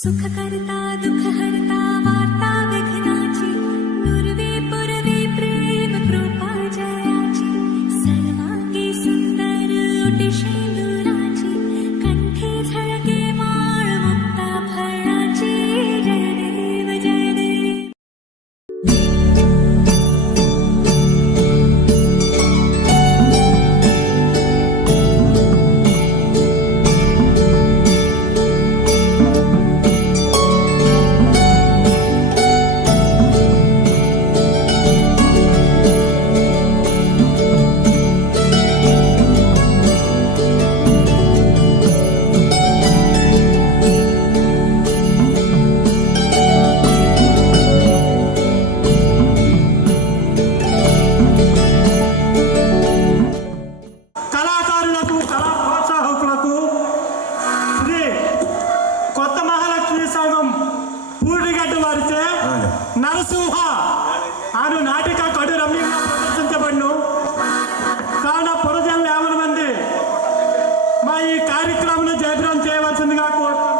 सुखकर्ता दुःखहर्ता वार्ता विघ्नाची पूर्वे पूर्वे प्रेम कृपा जयाची सर्वांगी सुंदर ओटी शेंदुराची कंठी झळके माळ मुक्ता फळाची जय देव जय देव. నరసింహ అను నాటిక కడు రమ్యంగా ప్రదర్శించబడును కావున పురజనులు 50 మంది మా ఈ కార్యక్రమంలో జయప్రదం చేయవలసిందిగా కోరుతున్నాం.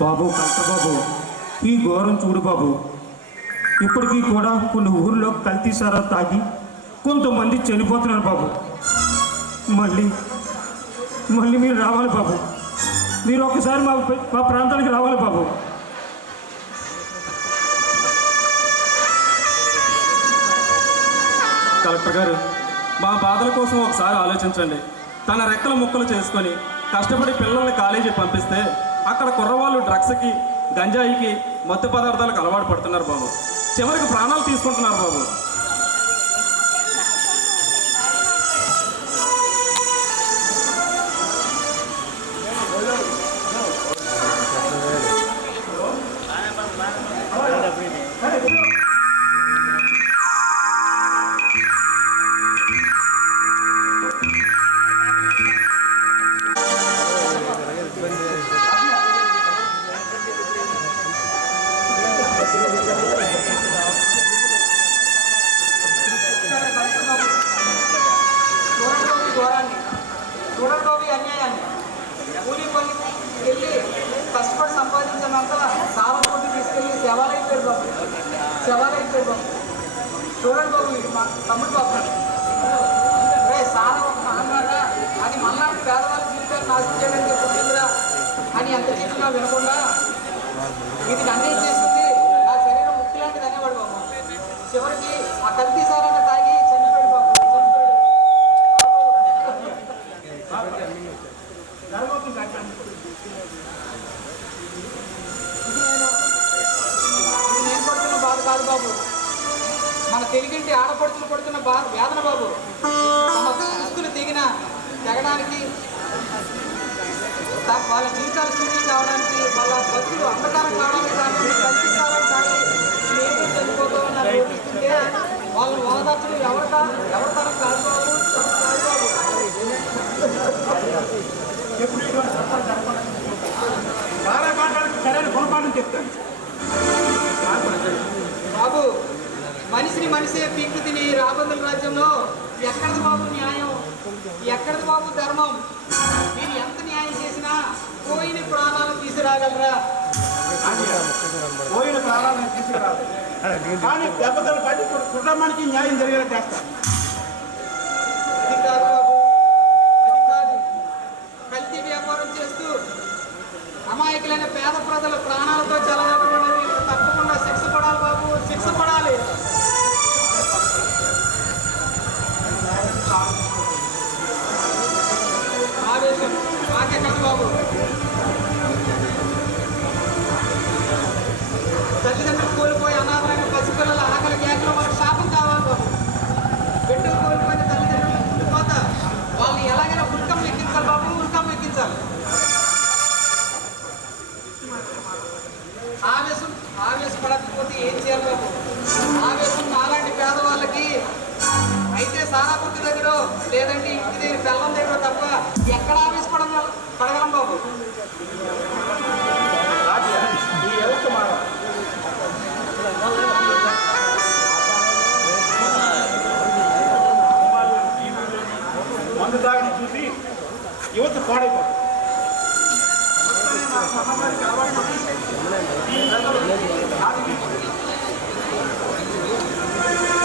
బాబు బాబు ఈ ఘోరం చూడు బాబు. ఇప్పటికీ కూడా కొన్ని ఊర్లో కల్తీ సారా తాగి కొంతమంది చనిపోతున్నారు బాబు. మళ్ళీ మీరు రావాలి బాబు. మీరు ఒకసారి మా ప్రాంతానికి రావాలి బాబు. కలెక్టర్ గారు, మా బాధల కోసం ఒకసారి ఆలోచించండి. తన రెక్కల ముక్కలు చేసుకొని కష్టపడి పిల్లల్ని కాలేజీ పంపిస్తే అక్కడ కుర్రవాళ్ళు డ్రగ్స్కి, గంజాయికి, మత్తు పదార్థాలకు అలవాటు పడుతున్నారు బాబు. చివరికి ప్రాణాలు తీసుకుంటున్నారు బాబు. కష్టపడి సంపాదించినంత సారా కొట్టి తీసుకెళ్ళి శవాలైపోయాడు బాబు. చూడండి బాబు, మా తమ్ముడు బాబు సారా ఒక మహమ్మారా, అది మళ్ళాంటి పేదవాళ్ళ జీవితాలు నాశనం చేయడానికి చెప్పుకుంటుందిరా అని ఎంత చెప్పినా వినకుండా ఇది నన్నే చేసింది, నా శరీరం ముక్తి లాంటిది అనేవాడు బాబు. చివరికి ఆ కల్తీ సారాన్ని తాగి చనిపోయాడు బాబు. నేను పడుతున్న బాధ కాదు బాబు, మన తెలుగింటి ఆడపడుచులు పడుతున్న వేదన బాబు. తమ దుస్తులు తెగడానికి, వాళ్ళ జీవితాలు శూన్యం కావడానికి, వాళ్ళ బతుకులు అంధకారం కావడానికి కల్పిస్తారని తాగి చనిపోతూ ఉన్నారు. వాళ్ళని ఓదార్చలు ఎవరి తరం కాదు బాబు. సరైన గుణపాఠం చెప్తాను బాబు. మనిషే పీక్కు తిని రాబందుల రాజ్యంలో ఎక్కడది బాబు న్యాయం, ఎక్కడది బాబు ధర్మం? మీరు ఎంత న్యాయం చేసినా పోయిన ప్రాణాలను తీసుకురాగలరా? పోయిన ప్రాణాలను తీసుకురాదు, కానీ దెబ్బతలు పడి కుటుంబానికి న్యాయం జరిగేలా చేస్తారు. అది కాదు బాబు, అది కాదు. కల్తీ వ్యాపారం చేస్తూ అమాయకులైన పేద ప్రజల ప్రాణాలతో చెలగబడి తప్పకుండా శిక్ష పడాలి బాబు, శిక్ష పడాలి. ఆవేశం మాకెక్కదు బాబు. తల్లిదండ్రులు కోల్పోయి అనాథమైన పసిపిల్లల ఆకలి కేకలు మనకు శాపం కావాలి బాబు. బిడ్డలు కోల్పోయిన తల్లిదండ్రులు తర్వాత వాళ్ళని ఎలాగైనా ఉల్కం ఎక్కించాలి బాబు, ఉల్కం ఎక్కించాలి. ఆవేశపడకపోతే ఏం చేయాలి బాబు? ఆవేశం నాలాంటి పేదవాళ్ళకి అయితే సారా పుట్టి దగ్గర, లేదంటే ఇంటి దగ్గర బెల్లం దగ్గర తప్ప ఎక్కడ పడగలం బాబు. ఈ వ్యవస్థ మందు తాగని చూసి యువత పాడైపోతుంది.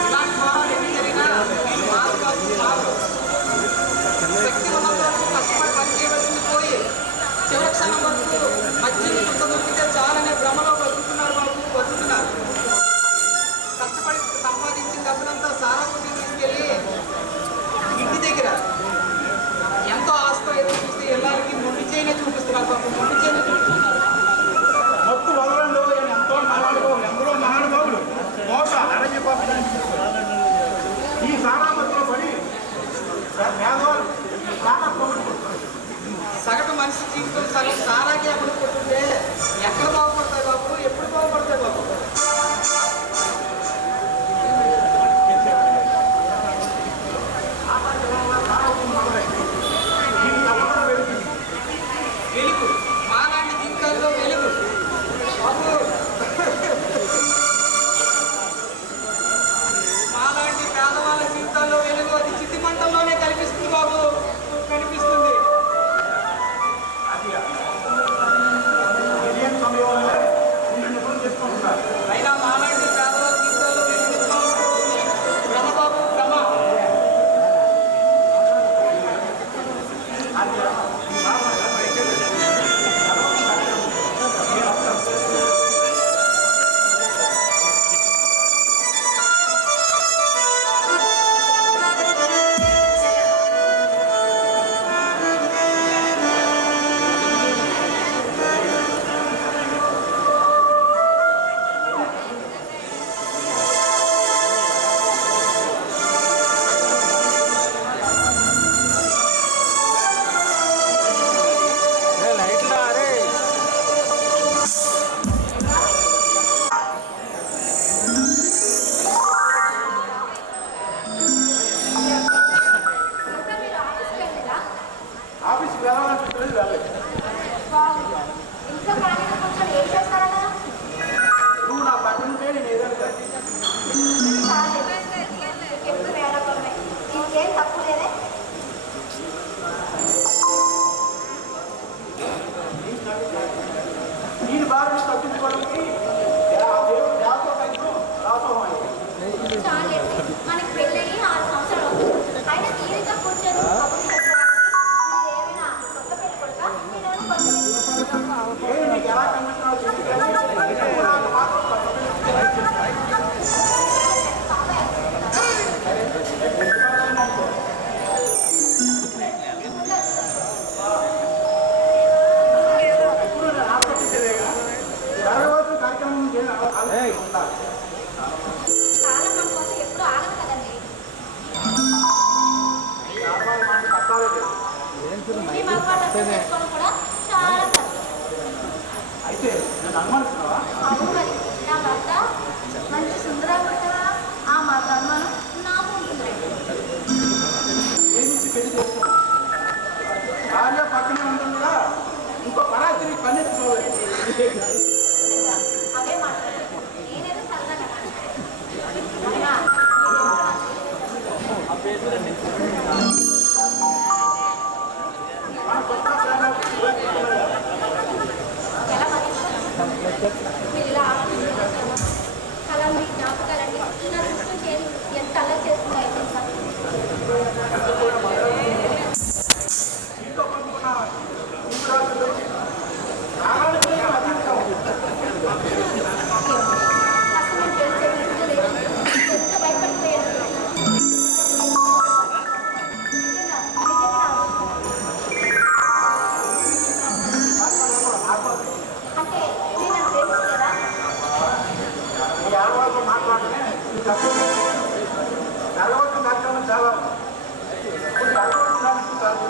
ఇలాంటి భావాలు ఎన్ని జరిగినా నేను శక్తి ఉన్నంత వరకు కష్టపడి పనిచేయవలసింది పోయి చివరి క్షణం వరకు మధ్యని చుట్ట దొరికితే చాలనే భ్రమలో బతుకుతున్నారు బాబు, బతుకుతున్నారు. కష్టపడి సంపాదించిన డబ్బులంతా సారా కొట్టి తీసుకెళ్ళి ఇంటి దగ్గర ఎంతో ఆస్తో ఏదో చూస్తే ಎಲ್ಲరికి మొండి చేయనే చూపిస్తున్నారు బాబు, మొండి చేయనే మనిషి జీవితం సగం సారాకే అమ్ముడుకుంటుంటే ఎక్కడ బాగుపడతాయి బాబు, ఎప్పుడు బాగుపడతాయి బాబు? వెలుగు మాలాంటి జీవితాల్లో వెలుగు బాబు, మాలాంటి పేదవాళ్ళ జీవితాల్లో వెలుగు అది చితి మంటల్లోనే కనిపిస్తుంది బాబు, కనిపిస్తుంది. అయినా మాలాంటి పేదవాళ్ళ జీవితాల్లో వెలుగుతూ ఉంటుంది భ్రమ బాబు, భ్రమ. ఇంట్లో ఖాళీగా కూర్చొని ఏం చేస్తారట? నువ్వు నా పట్టణ నేను ఏదైనా ఎప్పుడు వేరొకమే ఇంకేం తప్పు లేదే. నేను బాగా తప్పించుకోవడానికి దేవుడు దాసోహం చాలే, మనకి పెళ్ళయి 6 సంవత్సరాలు అవుతుంది. అయినా తీరిగా కూర్చొని కబుర్లు చెప్పుకోవడానికి మీరేమైనా కొత్త పెళ్లి కొడుకా? నేనేమైనా కొత్త పెళ్లి కొడుకా? నీకు ఎలా కనిపిస్తున్నావు? చాలా మన కోసం ఎప్పుడు ఆగదు కదండి. ఈ మగవాళ్ళు అర్థం చేసుకోవడం కూడా చాలా కష్టం. అయితే నేను అనుమానిస్తున్నావా? అవును మరి, నా భర్త మంచి సుందరాలు కదా, ఆ మాత్రం అనుమానం నాకు ఉంటుంది. ఏమిచ్చి పెళ్లి చేస్తున్నావు? భార్య పక్కనే ఉంటుందిగా ఇంకో పరాతిని పన్నెత్తి చూడాలి. అవే మాట్లాడారు, నేనేదో సరదాగా అయినా ఎలా మీరు ఇలా ఆలోచించారు కళ మీ జ్ఞాపకాలండి నా చుట్టూ చేరి ఎంత అలా చేస్తున్నాయో తెలుసా? ఇంట్లో పనుకున్న ఇంద్రాజులు నారాయణ అధికారం అసలు నేను తెలిసే ఇంట్లో లేదు, ఎంత భయపడిపోయాను. నిజంగా నిజంగా అంటే నేను నన్ను ప్రేమించలేదా? ఈ ఆడవాళ్ళతో మాట్లాడితే గర్భవతి కార్యక్రమం చాలా గర్భవతి దానికి కాదు.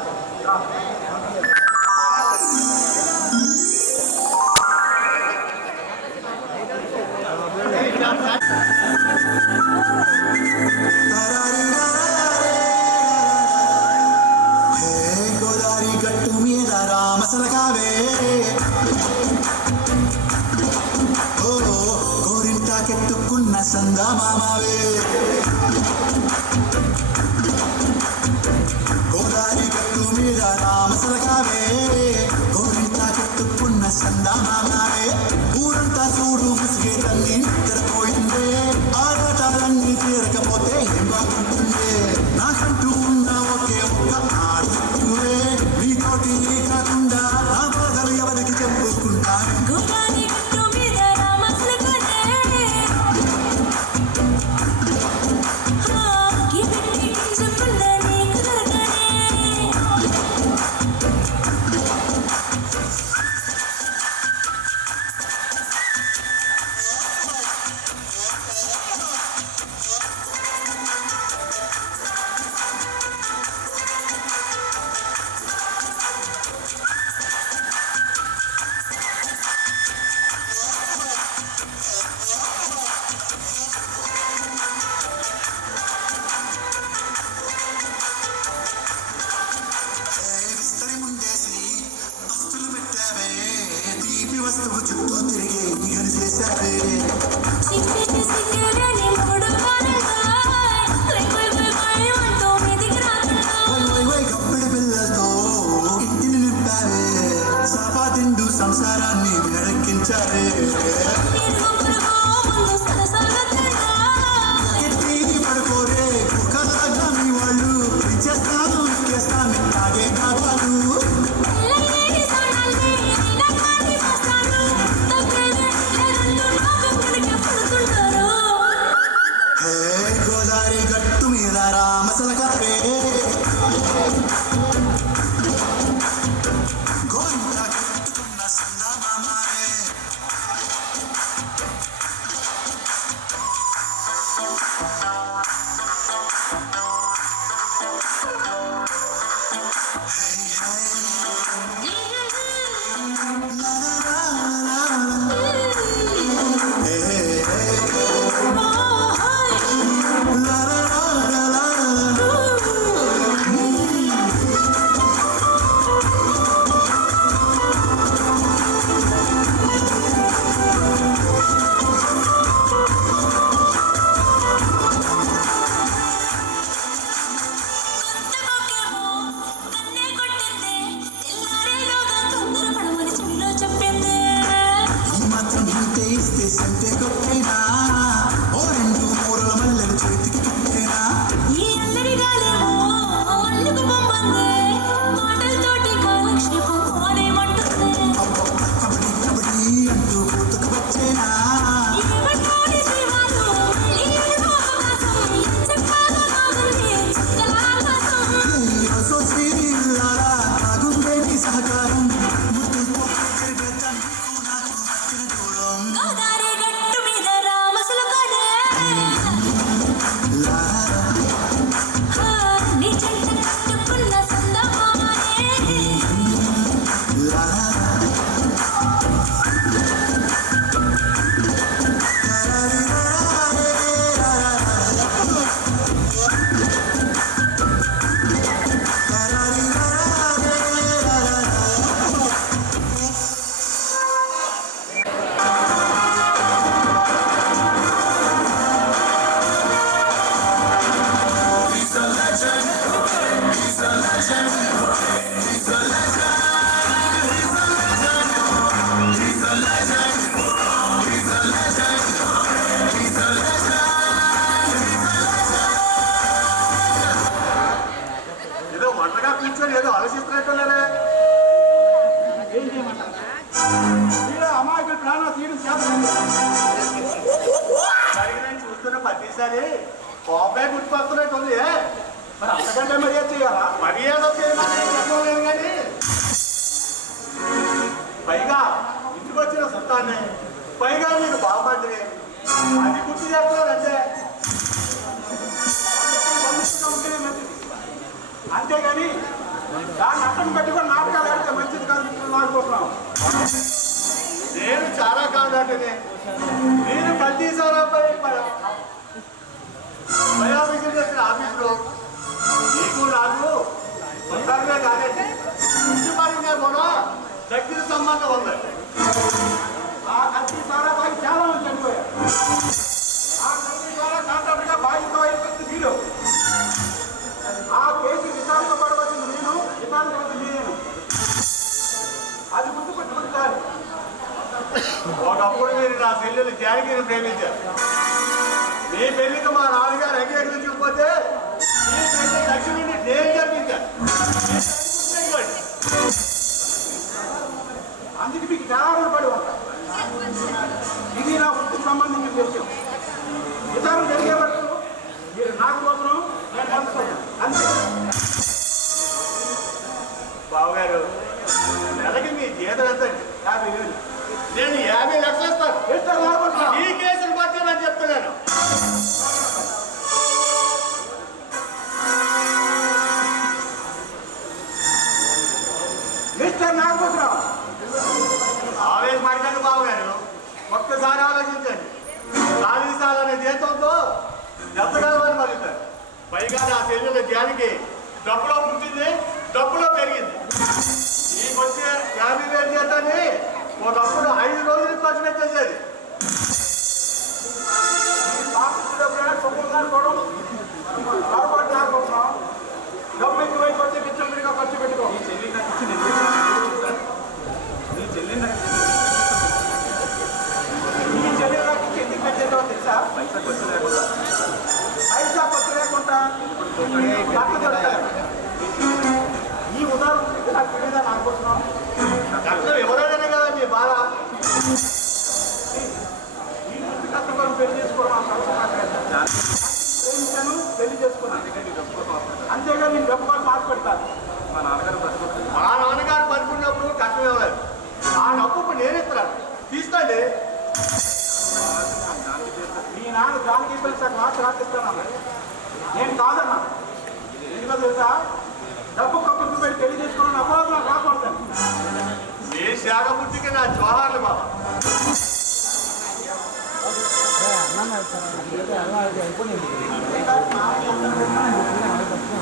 గోదావరి గట్టు మీద రామసలకావే ఓ గోరింటాకెత్తుకున్న సందామావే గోదావరి గట్టు మీద రామసలకావే గోరింటాకెత్తుకున్న సందామావే ఊరంతా చూడు ముసిగే తల్లి నిద్రపోయిందే ఆరాటాలన్నీ తీరకపోతే ఏం బాగుంటుందే నాకంటూ ఉన్న ఒకే ఒక్క ఆడుతువే నీతోటి కాకుండా నా బాధలు ఎవరికి చెప్పుకుంటాను గోదావరి గట్టు మీద రామచిలకనే గిబిట్టి గింజుకున్న నీకు దొరకనే వస్తువు చుట్టూ తిరిగే ఈగలు చేశారే సిక్కి సిక్కిలని మూడు కానగాయ్ వై వై వై వై అంటూ మీదికి రాకుండా వై వై వై గప్పిడి పిల్లలతో ఇంటిని నింపారే సాపాదిండు సంసారాన్ని మెడెక్కించారే ఇరుగు పొరుగు ముందు సరసాలకుండా ఎట్టి పడుకోరే కుక్కలాగా మీ వాళ్ళు ఇచ్చేస్తాను ఇచ్చేస్తాను తాగే కాపాలు ఎల్లయ్యేది సోనాల్ని అయినా కానీ వస్తాను తగ్గేదే లేదంటూ నాకు గుడికి పడుతుంటారు హే గోదావరి గట్టు మీద రామసలకారే గోంత కట్టుకున్న సందమామారే కొత్తకొకేమో కన్నే కొట్టింది తెల్లారేలోగా తొందరపడమని చెవిలో చెప్పింది ఈ మాత్రం ఇంతే ఇస్తే సంటే కొట్టేనా ఓ రెండు మూరల మల్లెలు చేతికి చుట్టేనా ఈ అల్లరి గాలేమో అల్లుకు బొమ్మంది మాటలతోటి కాలక్షేపం మానేమంటుంది కబడ్డీ కబడ్డీ అంటూ పూతకు వచ్చేనా ఏమంటోని శ్రీవారు మళ్ళీ ఏదో అవకాశం చెప్పాగా కాదుంది చుక్కల ఆకాశం ఈరోజు శ్రీలారా నాగుండే నీ సహకారం ముద్దుతో తిరిగేద్దాం నీకు నాకు మధ్యన దూరం గోదారి గట్టు మీద రామసులకొనే లారా నీ చెంత కట్టుకున్న సందమానే లారా ఏదో వంటగా కూర్చొని ఏదో ఆలోచిస్తున్నట్టున్నారే ఏం చేయమంటారు అమాయకులు ప్రాణం తీయడం జరిగినని చూస్తున్న ప్రతిసారి కోపే గుర్తుపడుతున్నట్టు ఉంది మరి అంతకంటే మర్యాద చేయాలా మర్యాద చేయమని చెప్పలేదు కానీ పైగా ఇంటికి వచ్చిన సొంతాన్ని పైగా మీరు బాగుపడి అది గుర్తు చేస్తున్నారంటే అంతేగాని దాన్ని అర్థం పెట్టుకొని నాటకాలు ఆడితే మంచిది కాదు అనుకుంటున్నాం నేను చాలా కాదంటే నేను ప్రతిసారాపై బయాఫీసులు చేసిన ఆఫీసులో నీకు నాకు తొందరగా కాదండి ఇంటి కూడా దగ్గర సంబంధం ఉంది ఆ కత్తి సారాబాయి చాలా మంది చనిపోయారు ఆ కత్తి ద్వారా కాంట్రాక్ట్గా బాధ్యత అయిపోతుంది మీరు ఆ కేసు విచారించబడవలసింది నేను విచారించవలసింది నేను అది ముందు పెట్టుకుంటారు ఒకప్పుడు మీరు నా చెల్లెలు జానకిని ప్రేమించారు మీ పెళ్లికి మా నాన్నగారు అంగీకరించకపోతే మీ పెళ్లి లక్ష్మిని నేను జరిపించాను అందుకే మీకు చాలా పడి ఉంటారు ఇది నా వృత్తికి సంబంధించిన విషయం విచారణ జరిగే వరకు మీరు నాకు కోసం నేను పంచుతాను అంతే బావగారు నెలకి మీ జీతం ఎంత 50,000 నేను 50 లక్షలు ఇస్తాను ఈ కేసును బట్టి నేను చెప్తున్నాను మిస్టర్ నాగభూషణరావు ఆవేశపడకండి బావగారు ఒక్కసారి ఆలోచించండి కాళీసాలనే జీతంతో ఎంతకాలమని మరుగుతారు పైగా నా చెల్లెల జ్ఞానికి డబ్బులో పుట్టింది డబ్బులో పెరిగింది ఈ వచ్చే 50,000 జీతాన్ని ఒకప్పుడు ఆలోచన చేసేది. సుఖంగా చూడడం పొరపాటు రాకపోతున్నాం. డబ్బు ఎక్కువైపు వచ్చి పిచ్చలు విడిగా ఖర్చు పెట్టుకో. నీ చెల్లి నాకు ఇచ్చి నేను నీ చెల్లి నాకు ఈ చెల్లెళ్ళకి ఎందుకు పెట్టేదో తెలుసా? పైసా ఖర్చు లేకుండా పైసా ఖర్చు లేకుండా భర్త దొరకలేదు. ఈ ఉదాహరణ నాకు తెలియదా అనుకుంటున్నాం. కష్టం ఎవరైనా కదా మీ బాధ. ఈ ఇంటి కష్టపడి పెళ్లి చేసుకోవడం ప్రేమించాను, పెళ్లి చేసుకున్నాను. అంతేగా నేను డబ్బుగా మార్చుపెడతాను. మా నాన్నగారు బతుకుంటుంది. మా నాన్నగారు పడుకున్నప్పుడు కష్టం ఇవ్వలేదు. ఆ డబ్బు ఇప్పుడు నేను ఇస్తున్నాను, తీసుకోండి. మీ నాన్న దానికి పిలిచి మార్చి రాసిస్తాను అన్నాడు. నేను కాదన్నా. ఎందుకో తెలుసా? డబ్బు కప్పుకు పెట్టి పెళ్లి చేసుకున్నాను అపరాధం రాకూడదని. మీ శాఖ బుద్ధికి నా జోహార్లు బాబా.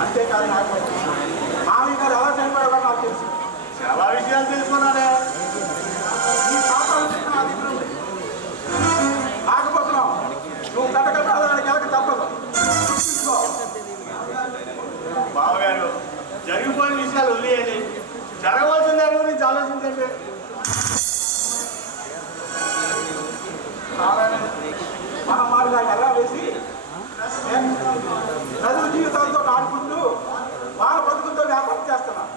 అంతేకాదు నాకు మామయ్య గారు ఎలా చనిపోయాడో నాకు తెలుసు. చాలా విషయాలు తెలుసుకున్నానే. ఈ పాత్రలు చెప్పిన అధికారం ఉంది. ఆకపోతున్నావు నువ్వు కట్టకట్టాలని ఎలక తప్పదు. గుర్తుంచుకో. బావగారు జరిగిపోయిన విషయాలు వదిలేయండి. జరగవలసిన దాని గురించి ఆలోచించండి. మన మాదిరిగా ఎలా వేసి ప్రజల జీవితాలతో ఆడుకుంటూ వాళ్ళ బతుకులతో వ్యాపారం చేస్తున్నాం.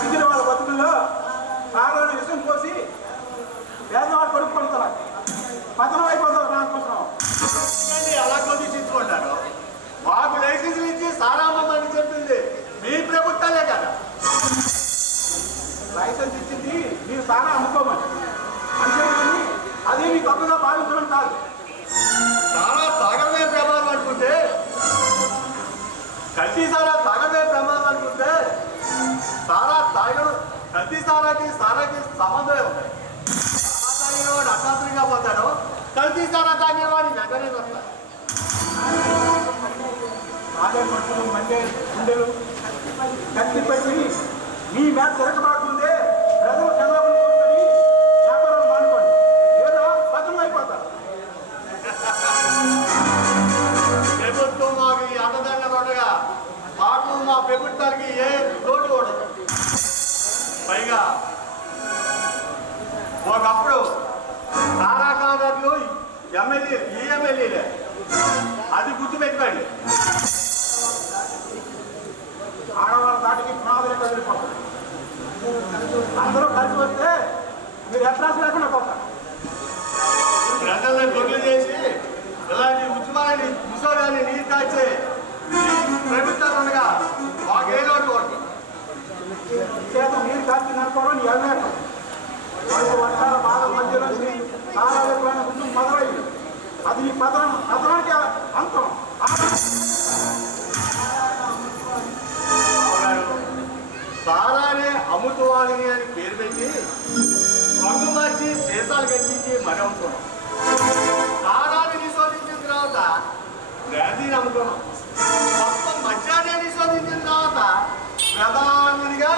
మిగిలిన వాళ్ళ బతుకుల్లో కారణం విషయం పోసి పేదవాడు కొడుకు పడుతున్నారు. పతనం అయిపోతారు అనుకుంటున్నాం. అలా కొద్దించుకుంటారు. మాకు లైసెన్సులు ఇచ్చి సారామని చెప్పింది మీ ప్రభుత్వాలే కదా. లైసెన్స్ ఇచ్చింది మీరు సారా అమ్ముకోమని. అంతేగాని అదే మీ తప్పుగా భావించడం కాదు. సారా తాగడమే ప్రమాదం అనుకుంటే, కల్తీ సారా తాగడమే ప్రమాదం అనుకుంటే, సారా తాగడం కల్తీ సారాకి సంబంధమే ఉంటాయి. సారా తాగిన వాడు అశాస్త్రంగా పోతాడు, కల్తీ సారా తాగిన వాడిని వెంటనే వస్తాడు. ఆదాయ మనుషులు మండే గుండెలు కత్తి పెట్టి మీ మీద తిరగబాకుందే ప్రజలు క్షమాపణ కోరుకొని వ్యాపారం మానుకోండి. లేదా పతనం అయిపోతారు. ప్రభుత్వం మాకు ఈ అన్నదండ ఉండగా మాకు మా ప్రభుత్వానికి ఏ లోటు ఉండదు. పైగా ఒకప్పుడు సారాకారులు ఈ ఎమ్మెల్యేలే. అది గుర్తుపెట్టుకోండి. ఆడవాళ్ళ దాటికి పునాదులు కదిలిపోతారు. అందరూ కలిసి వస్తే మీరు అడ్రస్ లేకుండా పోతారు. ప్రజల్ని గొడ్లు చేసి ఇలాంటి ఉద్యమాలని ముసోడాన్ని నీరు కాచే ప్రభుత్వాలు ఉండగా మాకే లోటు ఉండదు. చేత మీరు కాల్చి నడుకోవడం ఎల్లేటం వాళ్ళు వర్షాల బాధ మధ్యలో చాలా రకమైన కుటుంబం మొదలైంది. అది మీ పతనానికి అంతం. సారానే అమ్ముకోవాలని అని పేరు పెట్టి రంగు మార్చి సీసాలు కట్టించి మరి అమ్ముకున్నాం. సారాన్ని నిషోధించిన తర్వాత బ్రాందీని అమ్ముకున్నాం. మొత్తం మద్యాన్ని నిషోధించిన తర్వాత ప్రధానిగా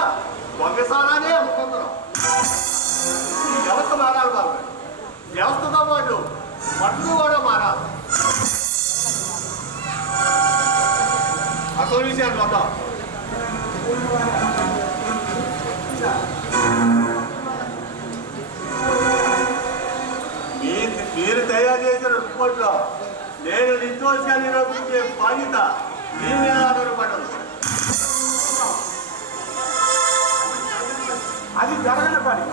దొంగ సారానే అమ్ముకుంటున్నాం. ఈ వ్యవస్థ మారాలి బాబు. వ్యవస్థతో పాటు మట్టులు కూడా మారాలి. అసలు విషయాలు మొత్తం మీరు తయారు చేసిన రిపోర్ట్లో నేను నిర్దోషిగా నిరూపించే బాధ్యత మీ మీద ఆధారపడదు. అది జరగని పని.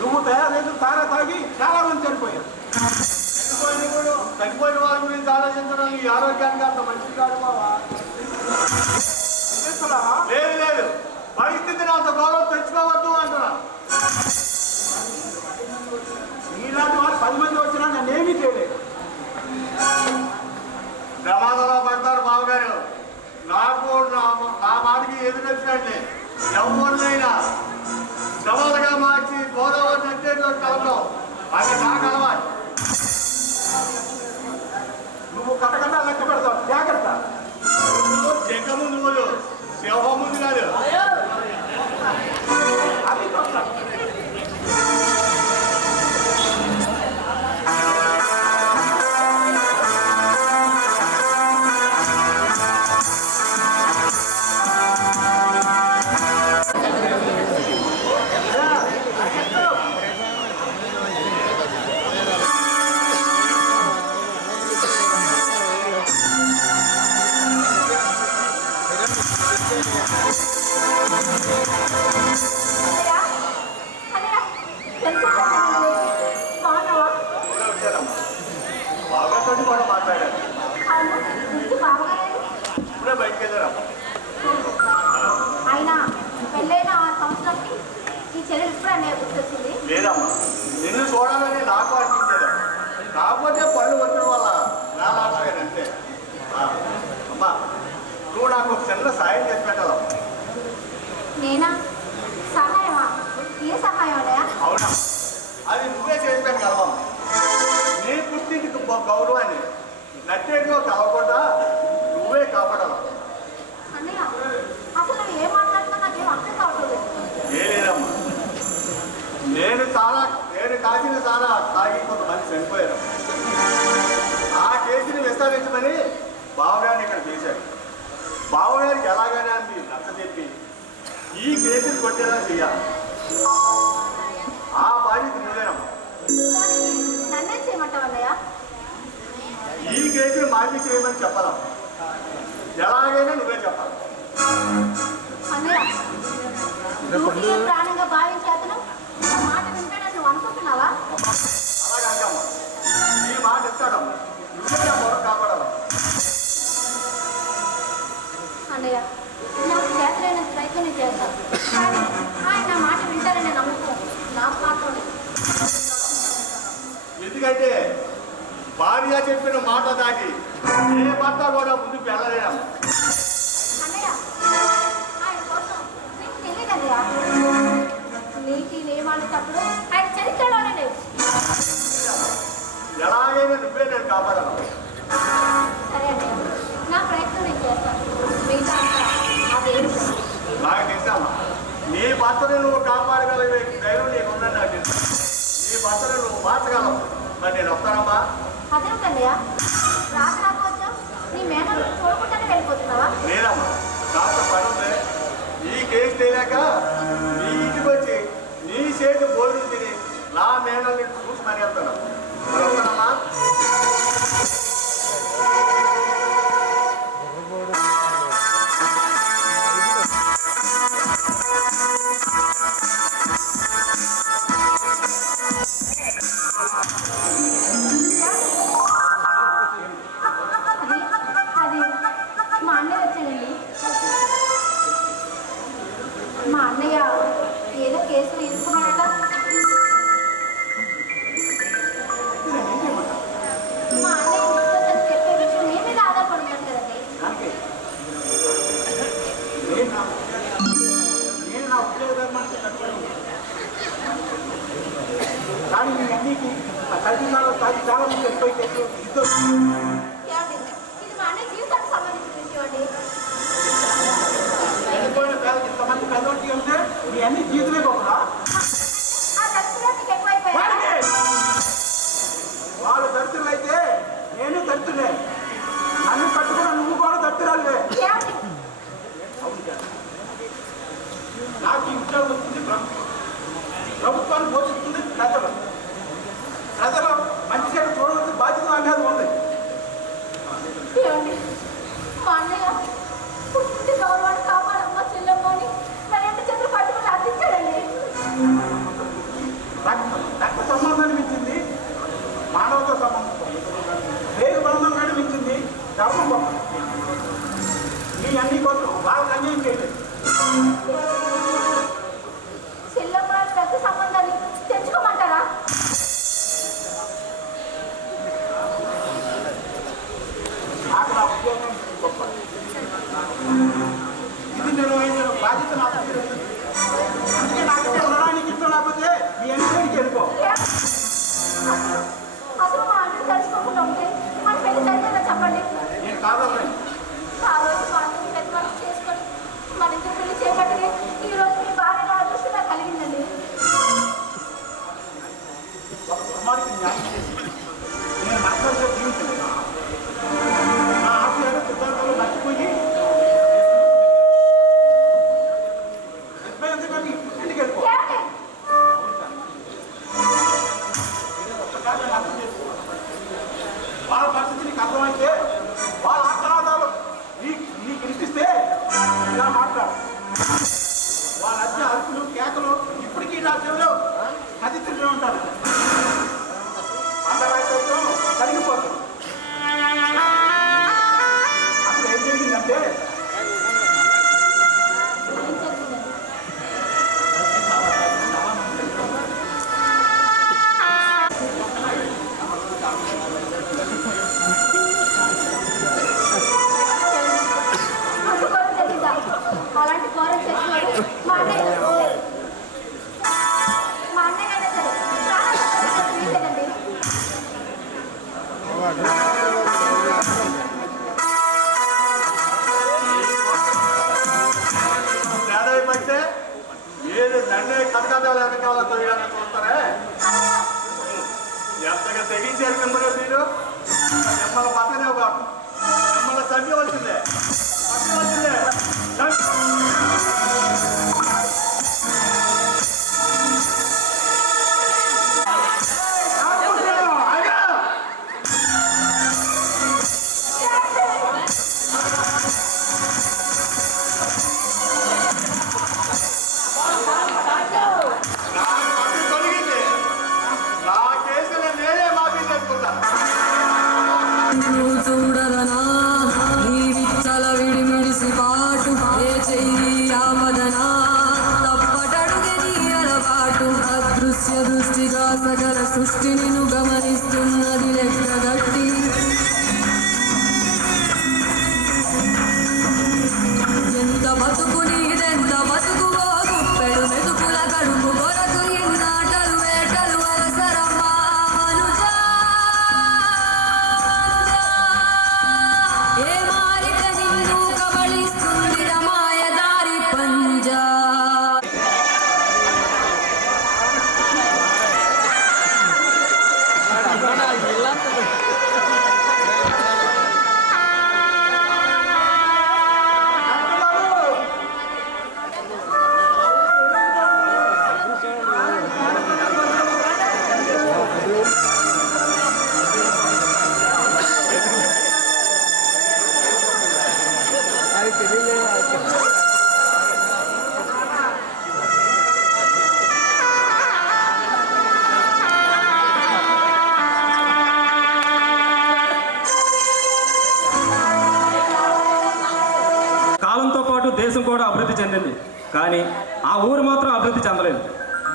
నువ్వు తయారు చేసిన తారా తాగి చాలా మంది చనిపోయారు. చనిపోయిన వాళ్ళ గురించి ఆలోచించడం ఈ ఆరోగ్యానికి అంత మంచిది కాదు బావా. లేదు లేదు, పరిస్థితిని అంత గౌరవం తెచ్చుకోవద్దు అంటున్నా. నీలాంటి వాళ్ళు 10 మంది వచ్చినా నన్నేమీ చేయలేదు. ప్రమాదంలో పడతారు బావగారు. నాకు నా మాటకి ఎదురొచ్చినట్లే ఎవరినైనా సవాలుగా మార్చి గోదావరి నచ్చేటువంటి కలపడం అది నాకు అలవాటు. నువ్వు కట్టకుండా లెక్క పెడతావు. జాగ్రత్త. చెక్క ముందు పోదు, సింహం ముందు కాదు. అది లేదమ్మా, నిన్ను చూడాలని నాకు అనిపించేదా, కాకపోతే పళ్ళు వచ్చడం వల్ల నా లాభం అంతే. అమ్మా, నువ్వు నాకు ఒక చిన్న సాయం చేసి పెట్టాలమ్మా. నేనా? సహాయమా? ఏ సహాయం అన్నయ్య? అవునా, అది నువ్వే చేసి పెట్టగలవమ్మా. నీ పుట్టింటికి గౌరవాన్ని నట్టేటిగా కాకుండా నువ్వే కాపాడాలి. అన్నయ్య, అసలు నువ్వు ఏం మాట్లాడుతున్నా నాకేం అర్థం కావట్లేదు. ఏ లేదమ్మా, నేను కాసిన చాలా తాగి కొంతమంది చనిపోయారు. ఆ కేసుని విస్తరించమని బావగారిని ఇక్కడ చేశారు. బావగారికి ఎలాగైనా మీరు నచ్చ చెప్పి ఈ కేసుని కొట్టేలా చేయాలి. ఆ బాధ్యత నువ్వేనమ్మా. నన్నేం చేయమంటావు అన్నయ్య? ఈ కేసుని మాఫీ చేయమని చెప్పాలమ్మా. ఎలాగైనా నువ్వే చెప్పాలి. అన్నయ్య, నువ్వు ప్రాణంగా భావించే అతను నా మాట వింటాడని నువ్వు అనుకుంటున్నావా? అలాగమ్మా, ఈ మాట ఇస్తాడమ్మా. నువ్వే నా మొర కాపాడాలమ్మా. అన్నయ్య, నాకు చేతలైనంత ప్రయత్నం నేను చేస్తాను, కానీ ఆయన నా మాట వింటారనే నమ్మకం నాకు మాత్రం లేదు. ఎందుకంటే భార్య చెప్పిన మాట దాటి ఏ భర్త కూడా ముందుకు వెళ్ళలేదమ్మా. అన్నయ్య, ఆయన కోసం నీకు తెలియదన్నయ్య. నీతి నియమాలు తప్పుడు ఆయన చరిత్రలోనే లేవు. ఎలాగైనా నువ్వే నేను కాపాడాలి. సరే అన్నయ్య, నా ప్రయత్నం నేను చేస్తాను. మిగతా అదేమి నాకు తెలుసమ్మా, నీ భర్తను నువ్వు కాపాడగలిగే ధైర్యం నీకున్నది నాకు తెలుసు. నీ భర్తను నువ్వు మార్చగలవు. మరి నేను వస్తానమ్మా. అదేమిటన్నయ్య, రాకపోవచ్చు నీ మేనలు చూడకుండానే వెళ్ళిపోతున్నావా? లేదమ్మా, కాస్త పని ఉంది. ఈ కేసు తెలియక నీ ఇంటికి వచ్చి నీ చేతి భోజనం తిని నా మేనల్ని చూసి మరీ వెళ్తాను. మరి వస్తానమ్మా. అది మా అన్నయ్య వచ్చాడండి. మా అన్నయ్య ఏదో కేసులు ఇరుక్కున్నాడట. మా అన్నయ్య ఇంటికి చెప్పే విషయం నీ మీద ఆధారపడుతున్నాను కదండి. నేను నా ఉద్యోగాన్ని కట్టుకోలేదు, కానీ మీ అన్నికి చాలా మంది ఎక్కువ ఇద్దరు ఏమండి, ఇది మా అన్నయ్య జీవితానికి సంబంధించిన విషయం అండి. చనిపోయిన పిల్లలకి ఇంతమంది పెద్దోటి ఉంటే మీ అన్ని జీవితమే గొప్ప. ఆ దర్శనం మీకు ఎక్కువైపోయాయి. వాళ్ళు దరిద్రులు అయితే నేను దరిద్రులే. నన్ను కట్టుకున్న నువ్వు కూడా దరిద్రాలువే. ఏమండి, నాకు ఈ ఉద్యోగం వచ్చింది ప్రభుత్వాన్ని పోషిస్తుంది ప్రజలు. ప్రజలు మంచి చెడు చూడవలసిన బాధ్యత నా మీద ఉంది. ఏమండి, మా అన్నయ్య పుట్టి గౌరవాన్ని కాపాడమ్మా చెల్లెమ్మని మరి ఎంత చేతులు పట్టుకుని అర్థించాడండి. రక్త సంబంధాన్ని మించింది మానవత సంబంధం, వేరు బంధం నడిపించింది ధర్మం గొప్ప. మీ అన్ని కోసం వాళ్ళకి అన్యాయం చేయలేదు. చెల్లెమ్మ రక్త సంబంధాన్ని తెచ్చుకోమంటారా? నాకు నా ఉద్యోగం గొప్ప. ఇది నిర్వహించిన బాధ్యత నాకు ఉంది. అందుకే నాకు ఉండడానికి ఇష్టం లేకపోతే మీ అన్ని వెళ్ళిపో. అసలు మా అన్నయ్య తెలుసుకోకుండా ఉంటే మన పెళ్లి జరిగేలా చెప్పండి. నేను కాదని ఆ రోజు మా అన్నయ్య పెద్ద మనసు చేసుకొని మన ఇద్దరు పెళ్లి చేపట్టి ఈ రోజు మీ భార్య అదృష్టం నాకు కలిగిందండి. ఒక కుమార్తె న్యాయం చేసి నేను నష్టంతో జీవించలేదు. నా ఆశయాలు సిద్ధాంతాలు మర్చిపోయి ఎందుకని ఇంటికి వెళ్ళిపో. ఏమండి? ఒక్కసారి నేను అర్థం చేసుకో. వాళ్ళ పరిస్థితి నీకు అర్థమైతే వాళ్ళ ఆక్రమాదాలు నీకు వినిపిస్తే ఇలా మాట్లాడు. వాళ్ళ అద్దె అరుపులు కేకలు ఇప్పటికీ నా చెవిలో కదిలిస్తూనే ఉంటారు. అందరైతే కరిగిపోతుంది. అసలు ఏం జరిగిందంటే ఏం జరిగిందండి? మా అన్నయ్య మా అన్నయ్యైనా సరే చాలా వీలేదండి. పేదవి పడితే ఏది దండే కథకథలు వెనకాల తొలగాలని చూస్తారే ఎంతగా తెగించారు మిమ్మల్ని మీరు మిమ్మల్ని పక్కనే కాదు మిమ్మల్ని చంపవలసిందే చూడరనా ఈ విచ్చల విడిమిడిసి పాటు ఏ చెయ్యి ఆపదనా తప్పటడుగే నీ అలవాటు అదృశ్య దృష్టిగా సకల సృష్టిని గమనిస్తున్నది లెక్కగట్టి ఎంత బతుకు నీదెంత బతుకువో గుప్పెడు మెతుకుల కడుపు కొరకు ఇన్నాటలు వేటలు అవసరమా మనుజా ఏ మారిక నిన్ను కబళిస్తుంది రమాయదారి పంజా కాలంతో పాటు దేశం కూడా అభివృద్ధి చెందింది, కానీ ఆ ఊరు మాత్రం అభివృద్ధి చెందలేదు.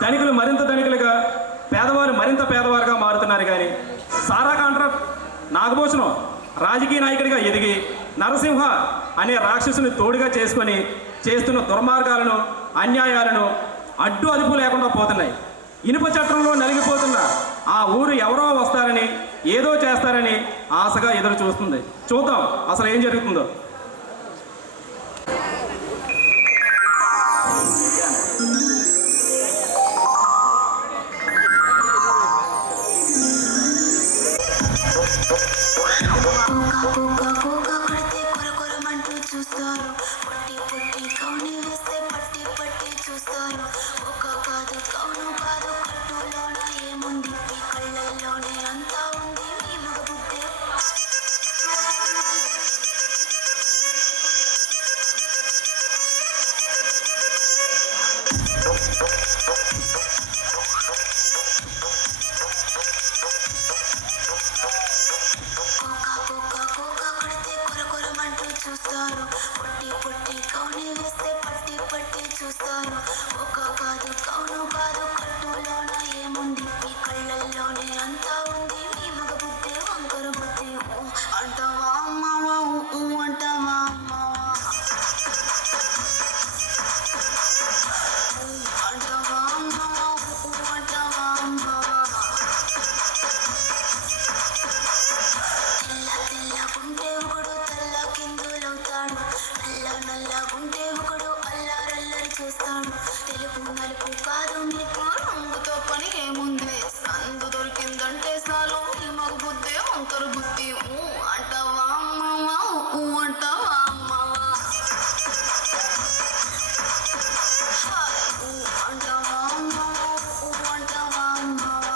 ధనికులు మరింత ధనికులుగా, పేదవారు మరింత పేదవారుగా మారుతున్నారు. కానీ సారా కాంట్రాక్ట్ నాగభూషణం రాజకీయ నాయకుడిగా ఎదిగి నరసింహ అనే రాక్షసుని తోడుగా చేసుకొని చేస్తున్న దుర్మార్గాలను, అన్యాయాలను అడ్డు అదుపు లేకుండా పోతున్నాయి. ఇనుప చట్రంలో నలిగిపోతున్న ఆ ఊరు ఎవరో వస్తారని, ఏదో చేస్తారని ఆశగా ఎదురు చూస్తుంది. చూద్దాం అసలు ఏం జరుగుతుందో. కోకా కొడితే కొరకొరమంటూ చూస్తారు, పట్టి పట్టి కౌని వేస్తే పట్టి పట్టి చూస్తారు. కోకా కాదు కౌను కాదు కట్టులోన ఏముంది, మీ కళ్ళల్లోనే అంతా ఉంది మీ మగ బుద్ధి. కోకా కొడితే కొరకొరమంటూ చూస్తారు, పొట్టి పొట్టి కౌని వేస్తే పట్టి పట్టి చూస్తారు. కోకా కాదు కౌను కాదు కట్టులోన ఏముంది, మీ కళ్ళల్లోనే అంతా ఉంది మీ మగ బుద్ధి వంకర బుద్ధి. అంటావా అమ్మావా అంటావా అమ్మావా, అంటావా అమ్మావా అంటావా అమ్మావా. తెల్లగుంటే ఒకడు తెల్ల కిందులవుతాడు, నల్లగుంటే ఒకడు అల్లారల్లరి చేస్తాడు. తెలుపు నలుపు కాదు మీకు రంగుతో పని ఏముంది, సందు దొరికిందంటే చాలు ఈ మగ బుద్ధి వంకర బుద్ధి. అంటావా అమ్మావా అంటావా అమ్మావా, అంటావా అమ్మావా అంటావా అమ్మావా.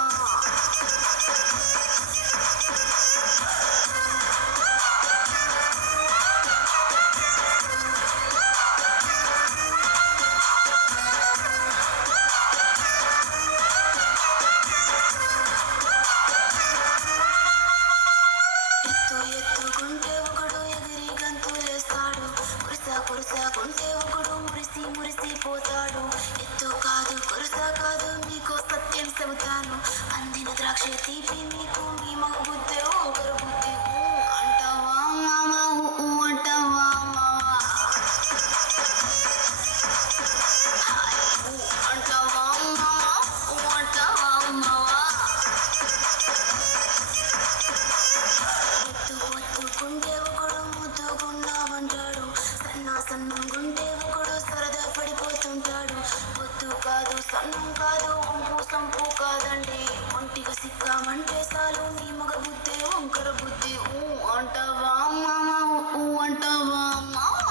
అన్నం కాదు వంపు సంపు కాదండి ఒంటిగా సిక్కామంటే చాలు మీ మగ బుద్ధి వంకర బుద్ధి ఊ అంటావా మామ ఊ అంటావా మామ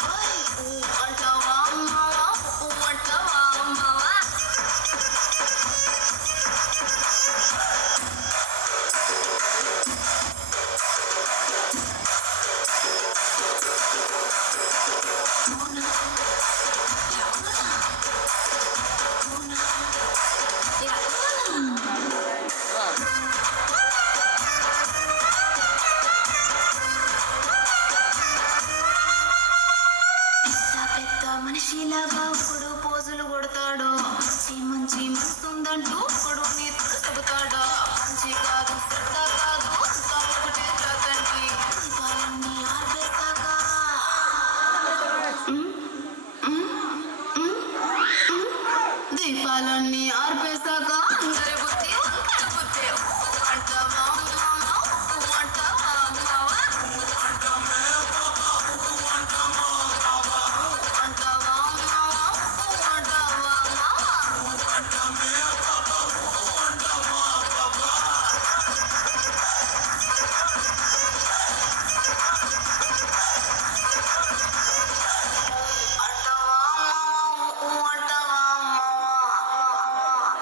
హాయ్ ఊ అంటావా మామ ఊ అంటావా మామ మనిషిలాగా ఒకడు పోజులు కొడతాడు మంచి మంచి మనసుందంటూ ఒకడు నీతులు చెబుతాడు మంచి కాదు శ్రద్ధ కాదు అంతా ఒకటే కాదండి దీపాలన్నీ ఆర్పేశాక దీపాలన్నీ ఆర్పే